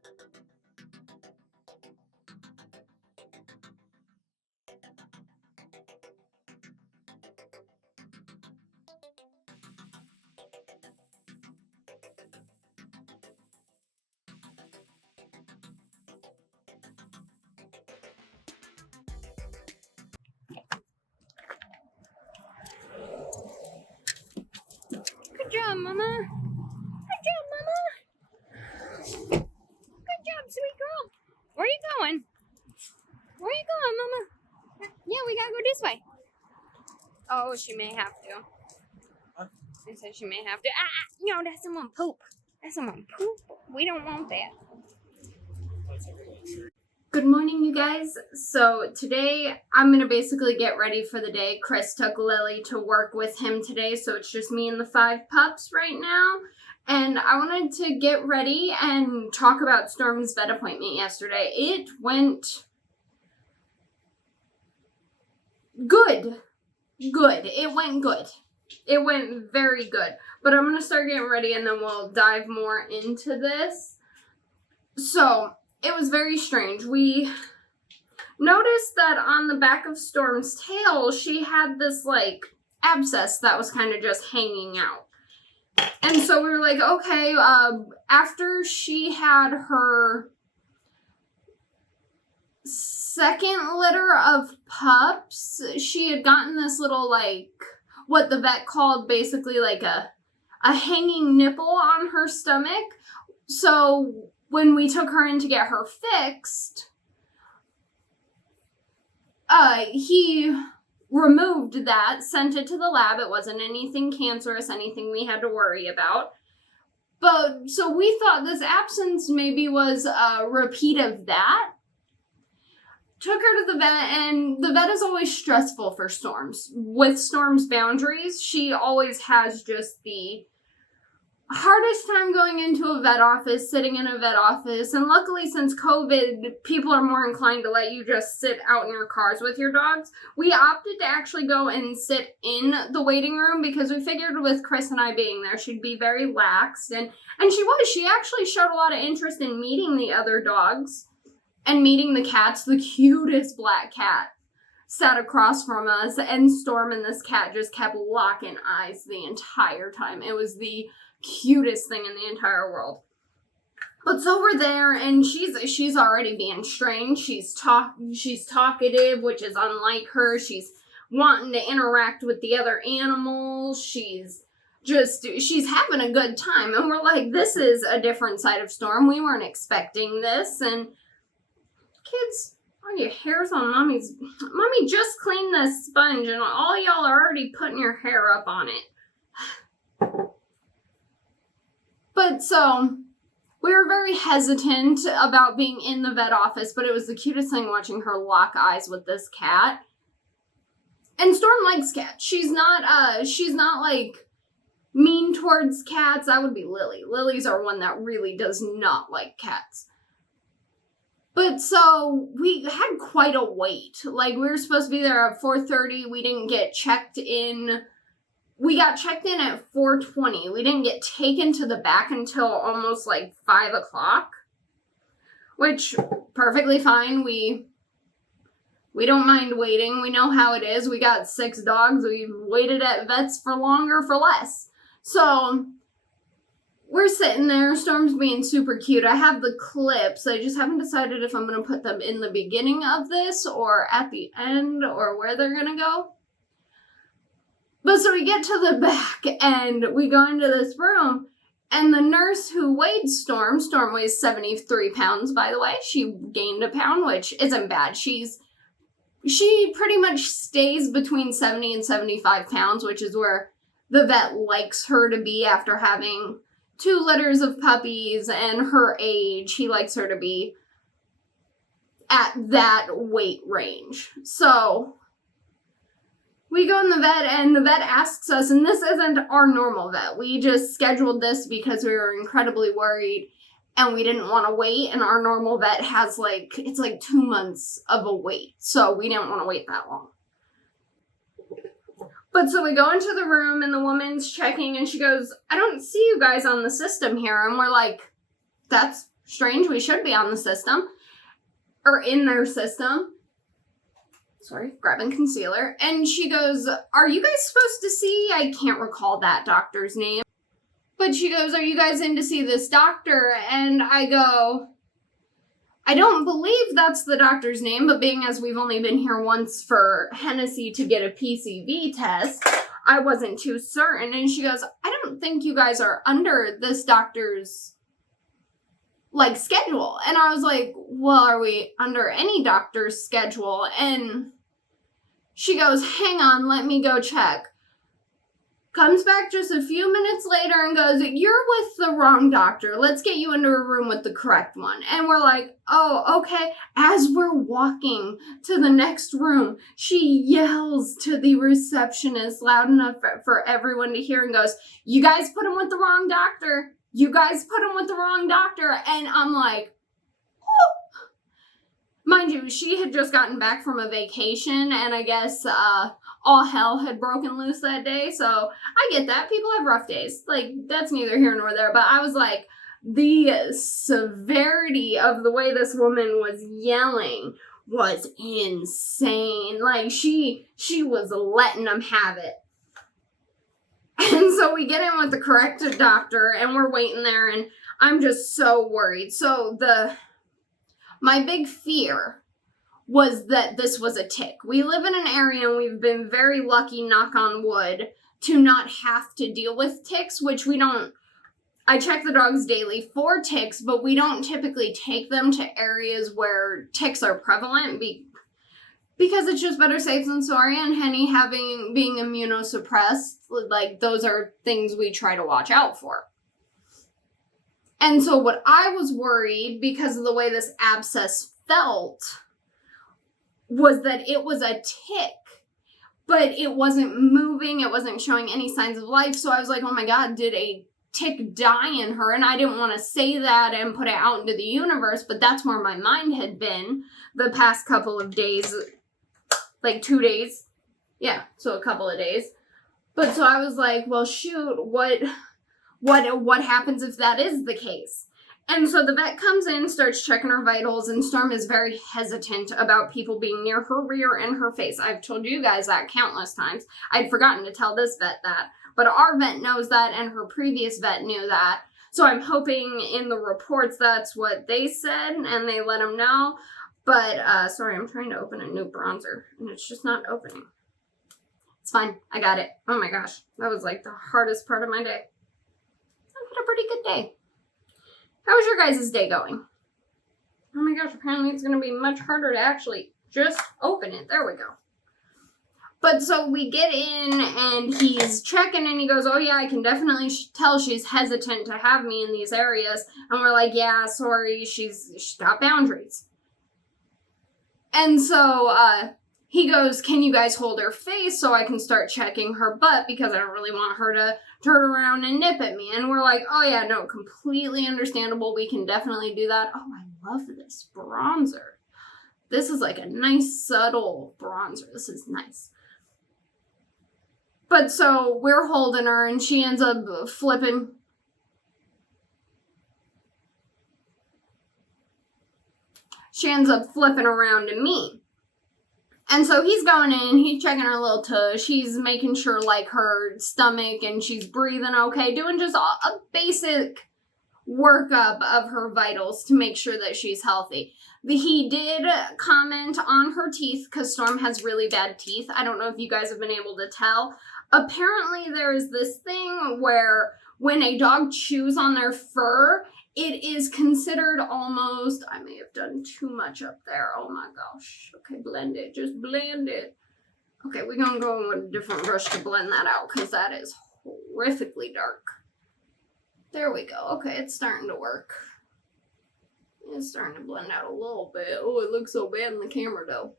Good job, Mama. Good job, Mama. Good job, sweet girl. Where are you going? Where are you going, Mama? Yeah, we gotta go this way. Oh, she may have to. They said she may have to. No, that's someone poop. That's someone poop. We don't want that. Good morning, you guys. So today I'm going to basically get ready for the day. Chris took Lily to work with him today, so it's just me and the 5 pups right now. And I wanted to get ready and talk about Storm's vet appointment yesterday. It went good. It went good. It went very good. But I'm going to start getting ready and then we'll dive more into this. So it was very strange. We noticed that on the back of Storm's tail, she had this, like, abscess that was kind of just hanging out. And so we were like, okay, after she had her second litter of pups, she had gotten this little, like, what the vet called basically like a hanging nipple on her stomach. So when we took her in to get her fixed, he removed that, sent it to the lab. It wasn't anything cancerous, anything we had to worry about. But so we thought this abscess maybe was a repeat of that. Took her to the vet, and the vet is always stressful for Storms. With Storm's boundaries, she always has just the hardest time going into a vet office, sitting in a vet office, and luckily since COVID, people are more inclined to let you just sit out in your cars with your dogs. We opted to actually go and sit in the waiting room because we figured with Chris and I being there, she'd be very laxed, and she was. She actually showed a lot of interest in meeting the other dogs and meeting the cats. The cutest black cat sat across from us, and Storm and this cat just kept locking eyes the entire time. It was the cutest thing in the entire world. But so we're there, and she's already being strange. She's talkative, which is unlike her. She's wanting to interact with the other animals. She's having a good time, and we're like, this is a different side of Storm. We weren't expecting this. And kids, all your hair's on Mommy just cleaned this sponge, and all y'all are already putting your hair up on it. But so, we were very hesitant about being in the vet office, but it was the cutest thing watching her lock eyes with this cat. And Storm likes cats. She's not like mean towards cats. That would be Lily. Lily's our one that really does not like cats. But so, we had quite a wait. Like, we were supposed to be there at 4:30. We didn't get checked in. We got checked in at 4:20. We didn't get taken to the back until almost like 5 o'clock. Which, perfectly fine. We don't mind waiting. We know how it is. We got 6 dogs. We've waited at vets for longer for less. So we're sitting there. Storm's being super cute. I have the clips. I just haven't decided if I'm going to put them in the beginning of this or at the end or where they're going to go. But so we get to the back and we go into this room, and the nurse who weighed Storm weighs 73 pounds, by the way. She gained a pound, which isn't bad. She pretty much stays between 70 and 75 pounds, which is where the vet likes her to be after having 2 litters of puppies and her age. He likes her to be at that weight range. So we go in the vet, and the vet asks us, and this isn't our normal vet. We just scheduled this because we were incredibly worried and we didn't want to wait. And our normal vet has it's like 2 months of a wait. So we didn't want to wait that long. But so we go into the room, and the woman's checking, and she goes, I don't see you guys on the system here. And we're like, that's strange. We should be on the system. Or in their system. Sorry, grabbing concealer. And she goes, are you guys supposed to see? I can't recall that doctor's name. But she goes, are you guys in to see this doctor? And I go, I don't believe that's the doctor's name, but being as we've only been here once for Hennessy to get a PCV test, I wasn't too certain. And she goes, I don't think you guys are under this doctor's, schedule. And I was like, well, are we under any doctor's schedule? And she goes, hang on, let me go check. Comes back just a few minutes later and goes, you're with the wrong doctor. Let's get you into a room with the correct one. And we're like, oh, okay. As we're walking to the next room, she yells to the receptionist loud enough for everyone to hear and goes, you guys put him with the wrong doctor. You guys put him with the wrong doctor. And I'm like, oh. Mind you, she had just gotten back from a vacation, and I guess all hell had broken loose that day. So I get that. People have rough days. That's neither here nor there. But I was like, the severity of the way this woman was yelling was insane. She was letting them have it. And so we get in with the correct doctor, and we're waiting there, and I'm just so worried. So my big fear was that this was a tick. We live in an area, and we've been very lucky, knock on wood, to not have to deal with ticks, which we don't. I check the dogs daily for ticks, but we don't typically take them to areas where ticks are prevalent because it's just better safe than sorry, and Henny being immunosuppressed, those are things we try to watch out for. And so what I was worried, because of the way this abscess felt, was that it was a tick, but it wasn't moving, it wasn't showing any signs of life. So I was like, oh my God, did a tick die in her? And I didn't want to say that and put it out into the universe, but that's where my mind had been the past couple of days. 2 days. Yeah, so a couple of days. But so I was like, well, shoot, what happens if that is the case? And so the vet comes in, starts checking her vitals, and Storm is very hesitant about people being near her rear and her face. I've told you guys that countless times. I'd forgotten to tell this vet that. But our vet knows that, and her previous vet knew that. So I'm hoping in the reports that's what they said, and they let them know. But, sorry, I'm trying to open a new bronzer, and it's just not opening. It's fine. I got it. Oh my gosh. That was the hardest part of my day. I had a pretty good day. How was your guys' day going? Oh my gosh, apparently it's going to be much harder to actually just open it. There we go. But so we get in, and he's checking, and he goes, oh yeah, I can definitely tell she's hesitant to have me in these areas. And we're like, yeah, sorry, she's got boundaries. And so he goes, can you guys hold her face so I can start checking her butt, because I don't really want her to turn around and nip at me. And we're like, oh yeah, no, completely understandable. We can definitely do that. Oh, I love this bronzer. This is a nice subtle bronzer. This is nice. But so we're holding her, and she ends up flipping. She ends up flipping around to me. And so he's going in, he's checking her little tush, he's making sure her stomach and she's breathing okay, doing just a basic workup of her vitals to make sure that she's healthy. He did comment on her teeth, because Storm has really bad teeth. I don't know if you guys have been able to tell. Apparently there's this thing where when a dog chews on their fur, it is considered almost, I may have done too much up there. Oh my gosh. Okay, blend it. Just blend it. Okay, we're going to go in with a different brush to blend that out, because that is horrifically dark. There we go. Okay, it's starting to work. It's starting to blend out a little bit. Oh, it looks so bad in the camera, though.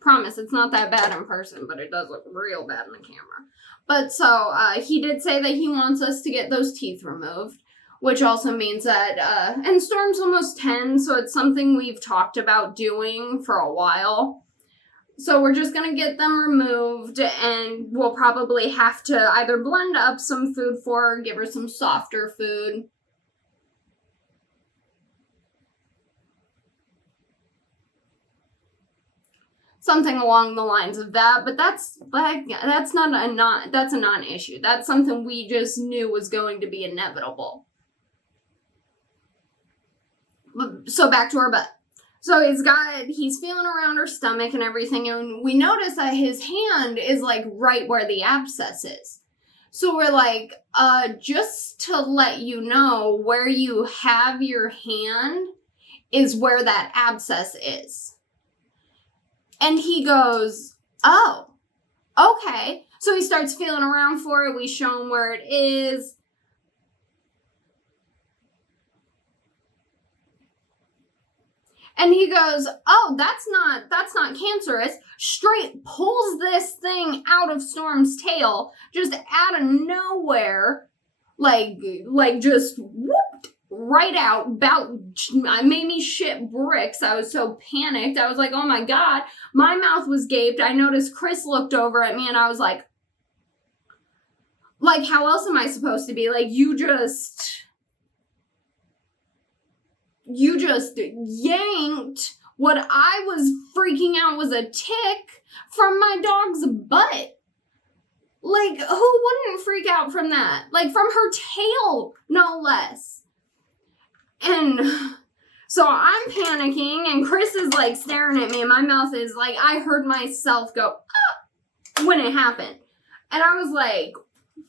Promise, it's not that bad in person, but it does look real bad in the camera. But so, he did say that he wants us to get those teeth removed, which also means that, and Storm's almost 10, so it's something we've talked about doing for a while. So we're just going to get them removed, and we'll probably have to either blend up some food for her, give her some softer food. Something along the lines of that, but that's a non-issue. That's something we just knew was going to be inevitable. So back to our butt. So he's feeling around her stomach and everything, and we notice that his hand is like right where the abscess is. So we're like, just to let you know, where you have your hand is where that abscess is. And he goes, oh, okay. So he starts feeling around for it. We show him where it is. And he goes, oh, that's not cancerous. Straight pulls this thing out of Storm's tail, just out of nowhere, like just whooped right out. Made me shit bricks. I was so panicked. I was like, oh my God. My mouth was gaped. I noticed Chris looked over at me and I was like, how else am I supposed to be? Like, you just yanked what I was freaking out was a tick from my dog's butt. Like, who wouldn't freak out from that? Like, from her tail, no less. And so I'm panicking, and Chris is, like, staring at me, and my mouth is, like, I heard myself go, ah, when it happened. And I was like,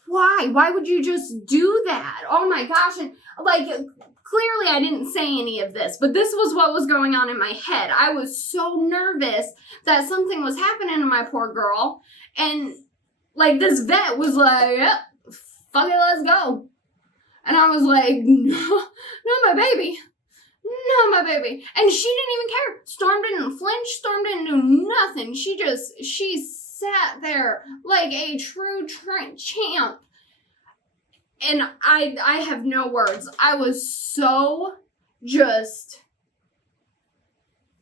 why? Why would you just do that? Oh, my gosh. And, like, clearly I didn't say any of this, but this was what was going on in my head. I was so nervous that something was happening to my poor girl. And, like, this vet was like, yep, fuck it, let's go. And I was like, no, my baby. No, my baby. And she didn't even care. Storm didn't flinch. Storm didn't do nothing. She sat there like a true champ. And I have no words. I was so just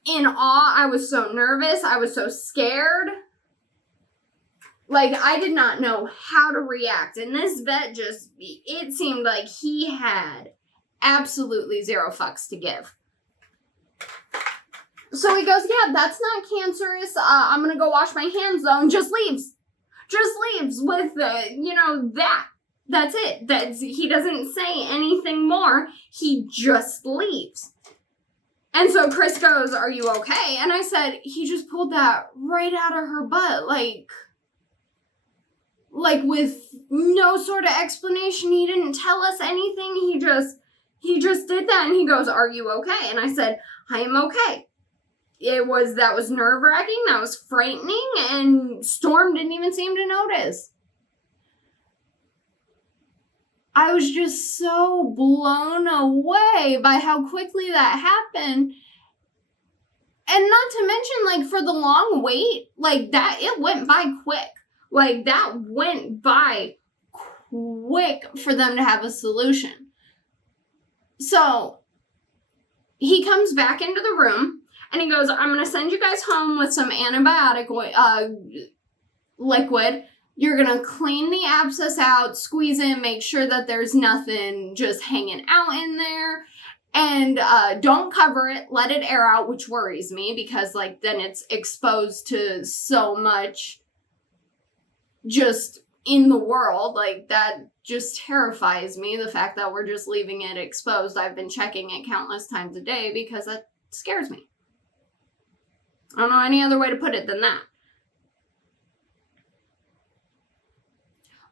in awe. I was so nervous. I was so scared. Like, I did not know how to react. And this vet it seemed like he had absolutely zero fucks to give. So he goes, yeah, that's not cancerous. I'm going to go wash my hands, though, and just leaves. Just leaves with, that. That's it. He doesn't say anything more. He just leaves. And so Chris goes, are you okay? And I said, he just pulled that right out of her butt, like with no sort of explanation. He didn't tell us anything. He just did that. And he goes, are you okay? And I said, I am okay. That was nerve-wracking. That was frightening. And Storm didn't even seem to notice. I was just so blown away by how quickly that happened. And not to mention, like, for the long wait, like, that, it went by quick. Like, that went by quick for them to have a solution. So, he comes back into the room, and he goes, I'm going to send you guys home with some antibiotic liquid. You're going to clean the abscess out, squeeze in, make sure that there's nothing just hanging out in there. And don't cover it. Let it air out, which worries me because, like, then it's exposed to so much just in the world. Like, that just terrifies me, the fact that we're just leaving it exposed. I've been checking it countless times a day because that scares me. I don't know any other way to put it than that.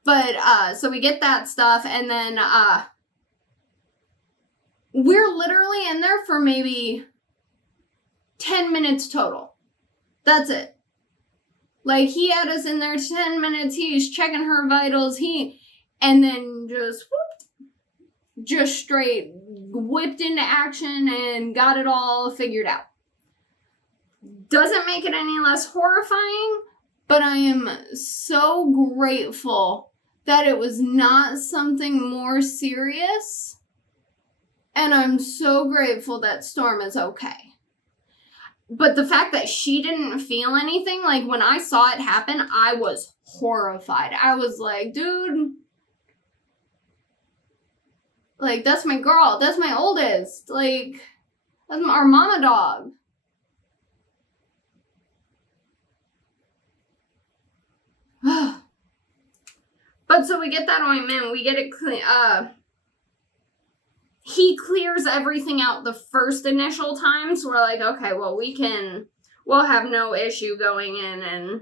But, so we get that stuff, and then, we're literally in there for maybe 10 minutes total. That's it. Like, he had us in there 10 minutes, he's checking her vitals, and then just straight whipped into action and got it all figured out. Doesn't make it any less horrifying, but I am so grateful that it was not something more serious. And I'm so grateful that Storm is okay. But the fact that she didn't feel anything, like, when I saw it happen, I was horrified. I was like, dude, like, that's my girl. That's my oldest. Like, that's our mama dog. But so we get that ointment, we get it clean. He clears everything out the first initial time, so we're like, okay, well, we'll have no issue going in and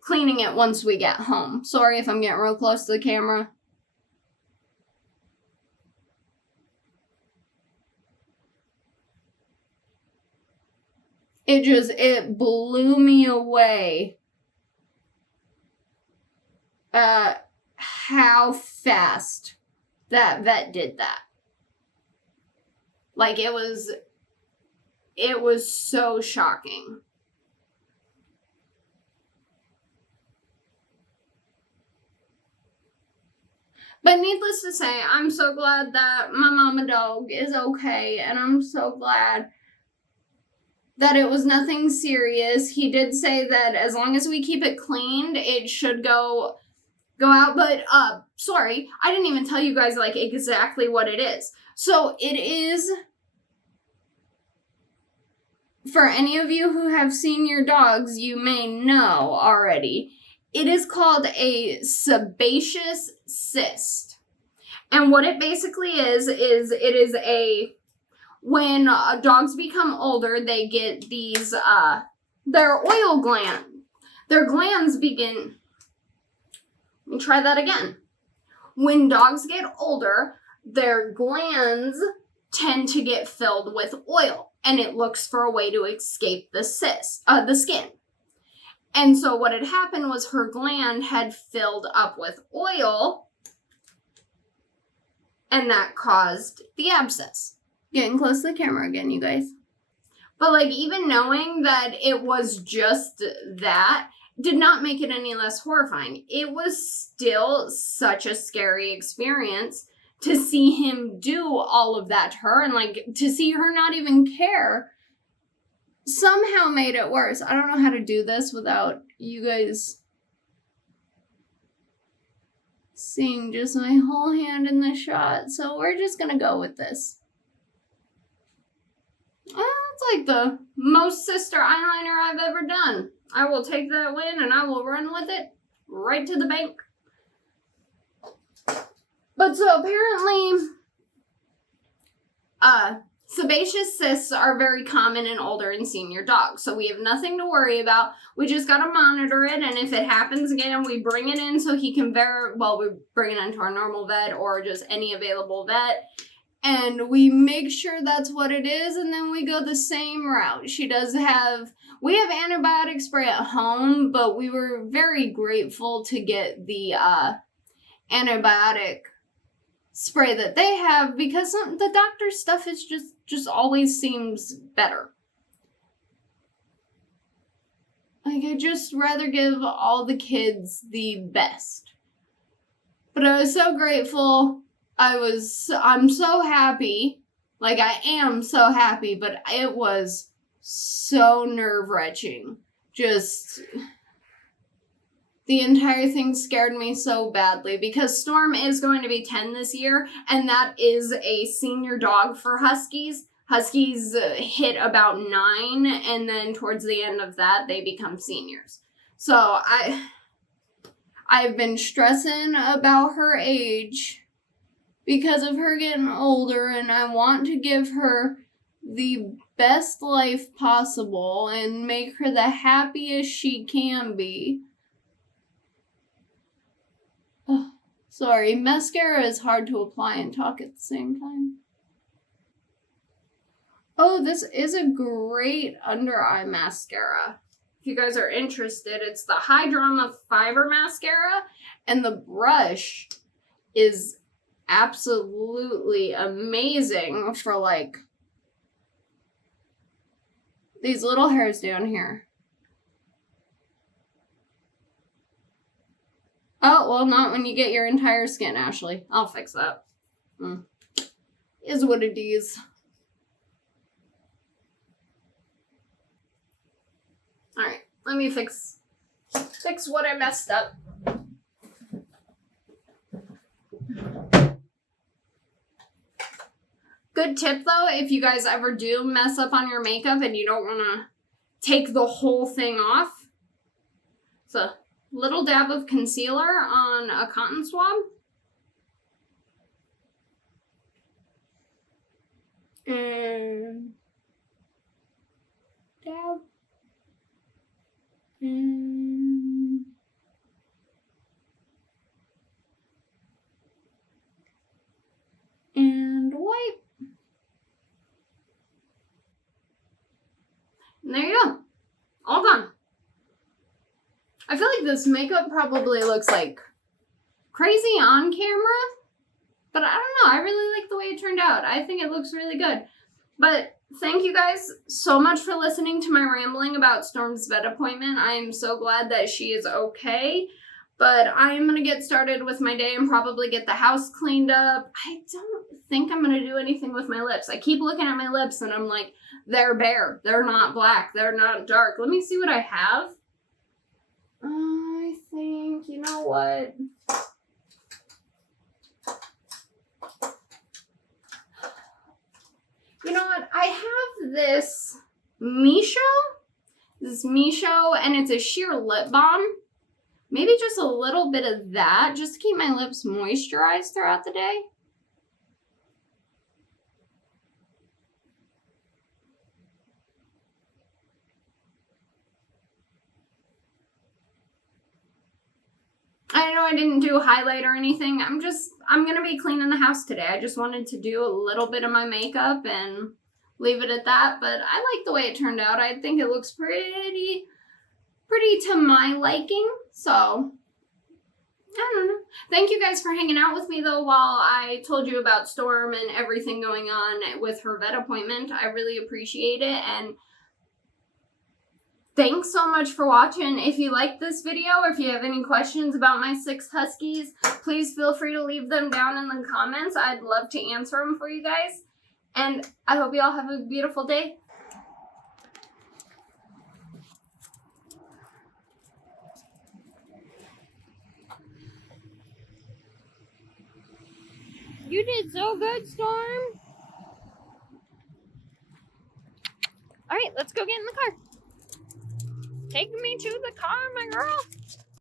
cleaning it once we get home. Sorry if I'm getting real close to the camera. It blew me away how fast that vet did that. Like, it was so shocking. But needless to say, I'm so glad that my mama dog is okay, and I'm so glad that it was nothing serious. He did say that as long as we keep it cleaned, it should go out. But, sorry, I didn't even tell you guys, like, exactly what it is. So, it is, for any of you who have seen your dogs, you may know already, it is called a sebaceous cyst. And what it basically is it is when dogs become older, they get these, their oil gland. Their glands begin, let me try that again. When dogs get older, their glands tend to get filled with oil, and it looks for a way to escape the skin. And so what had happened was her gland had filled up with oil, and that caused the abscess. Getting close to the camera again, you guys. But, like, even knowing that it was just that did not make it any less horrifying. It was still such a scary experience to see him do all of that to her, and, like, to see her not even care somehow made it worse. I don't know how to do this without you guys seeing just my whole hand in the shot, so we're just gonna go with this. It's like the most sister eyeliner I've ever done. I will take that win and I will run with it right to the bank. But so apparently, sebaceous cysts are very common in older and senior dogs. So we have nothing to worry about. We just got to monitor it. And if it happens again, we bring it in so he can we bring it into our normal vet or just any available vet. And we make sure that's what it is. And then we go the same route. We have antibiotic spray at home, but we were very grateful to get the antibiotic spray that they have, because the doctor's stuff is just always seems better. Like, I'd just rather give all the kids the best. But I was so grateful. I'm so happy. Like, I am so happy, but it was so nerve-wracking. Just, the entire thing scared me so badly, because Storm is going to be 10 this year, and that is a senior dog for Huskies. Huskies hit about 9, and then towards the end of that, they become seniors. So I've been stressing about her age because of her getting older, and I want to give her the best life possible and make her the happiest she can be. Oh, sorry, mascara is hard to apply and talk at the same time. Oh, this is a great under-eye mascara. If you guys are interested, it's the High Drama Fiber Mascara, and the brush is absolutely amazing for, like, these little hairs down here. Oh, well, not when you get your entire skin, Ashley. I'll fix that. Is what it is. Alright, let me fix what I messed up. Good tip, though, if you guys ever do mess up on your makeup and you don't want to take the whole thing off. So, little dab of concealer on a cotton swab. And dab. And wipe. And there you go. All done. I feel like this makeup probably looks like crazy on camera, but I don't know. I really like the way it turned out. I think it looks really good. But thank you guys so much for listening to my rambling about Storm's vet appointment. I am so glad that she is okay. But I am going to get started with my day and probably get the house cleaned up. I don't think I'm going to do anything with my lips. I keep looking at my lips and I'm like, they're bare. They're not black. They're not dark. Let me see what I have. I think, you know what? You know what? I have this Misho, and it's a sheer lip balm. Maybe just a little bit of that, just to keep my lips moisturized throughout the day. I know I didn't do a highlight or anything. I'm going to be cleaning the house today. I just wanted to do a little bit of my makeup and leave it at that. But I like the way it turned out. I think it looks pretty to my liking. So, I don't know. Thank you guys for hanging out with me, though, while I told you about Storm and everything going on with her vet appointment. I really appreciate it. And thanks so much for watching. If you liked this video, or if you have any questions about my 6 huskies, please feel free to leave them down in the comments. I'd love to answer them for you guys. And I hope you all have a beautiful day. You did so good, Storm. All right, let's go get in the car. Take me to the car, my girl.